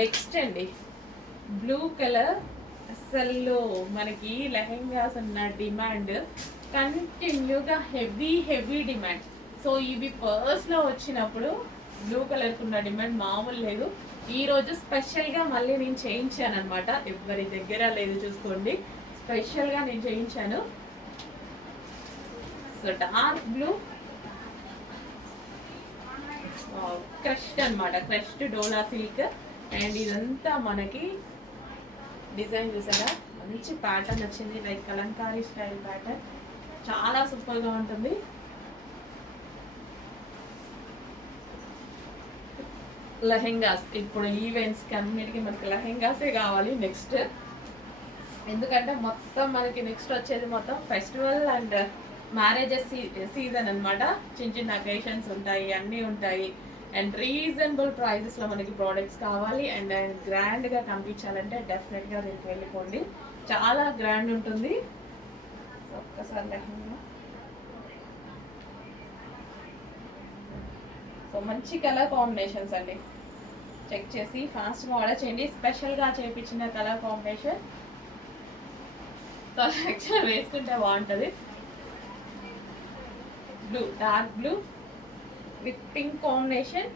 Next అండి blue colour. అసలు మనకి లెహెంగాస్ ఉన్న డిమాండ్ కంటిన్యూగా హెవీ డిమాండ్. సో ఇవి పర్స్లో వచ్చినప్పుడు బ్లూ కలర్కి ఉన్న డిమాండ్ మామూలు లేదు. ఈరోజు స్పెషల్గా మళ్ళీ నేను చేయించాను అనమాట. ఎవరి దగ్గర లేదు చూసుకోండి, స్పెషల్గా నేను చేయించాను. సో డార్క్ బ్లూ క్రష్డ్ అనమాట, క్రష్డ్ డోలా సిల్క్. అండ్ ఇదంతా మనకి డిజైన్ చూసారా, మంచి ప్యాటర్న్ వచ్చింది, లైక్ కలంకారీ స్టైల్ ప్యాటర్న్. చాలా సూపర్గా ఉంటుంది. లెహెంగాస్ ఇప్పుడు ఈవెంట్స్కి అన్నిటికీ మనకి లెహెంగాసే కావాలి నెక్స్ట్. ఎందుకంటే మొత్తం మనకి నెక్స్ట్ వచ్చేది మొత్తం ఫెస్టివల్ అండ్ మ్యారేజెస్ సీజన్ అనమాట. చిన్న చిన్న అకేషన్స్ ఉంటాయి, అన్నీ ఉంటాయి. అండ్ రీజనబుల్ ప్రైజెస్లో మనకి ప్రోడక్ట్స్ కావాలి అండ్ గ్రాండ్గా కనిపించాలంటే డెఫినెట్గా దీనికి వెళ్ళిపోండి, చాలా గ్రాండ్ ఉంటుంది. ఒక్కసారి లెహంగా. సో మంచి కలర్ కాంబినేషన్స్ అండి, చెక్ చేసి ఫాస్ట్గా ఆర్డర్ చేయండి. స్పెషల్గా చేయించిన కలర్ కాంబినేషన్. సో యాక్చువల్ వేసుకుంటే బాగుంటుంది. Blue, dark blue with pink combination.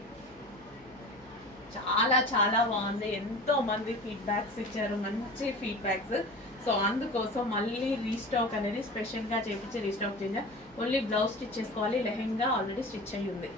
చాలా చాలా బాగుంది. ఎంతో మంది ఫీడ్బ్యాక్స్ ఇచ్చారు, మంచి ఫీడ్బ్యాక్స్. సో అందుకోసం మళ్ళీ రీస్టాక్ అనేది స్పెషల్గా చేయించి రీస్టాక్ చేయాలి. ఓన్లీ బ్లౌజ్ స్టిచ్ చేసుకోవాలి, లెహెంగా ఆల్రెడీ స్టిచ్ అయ్యి ఉంది.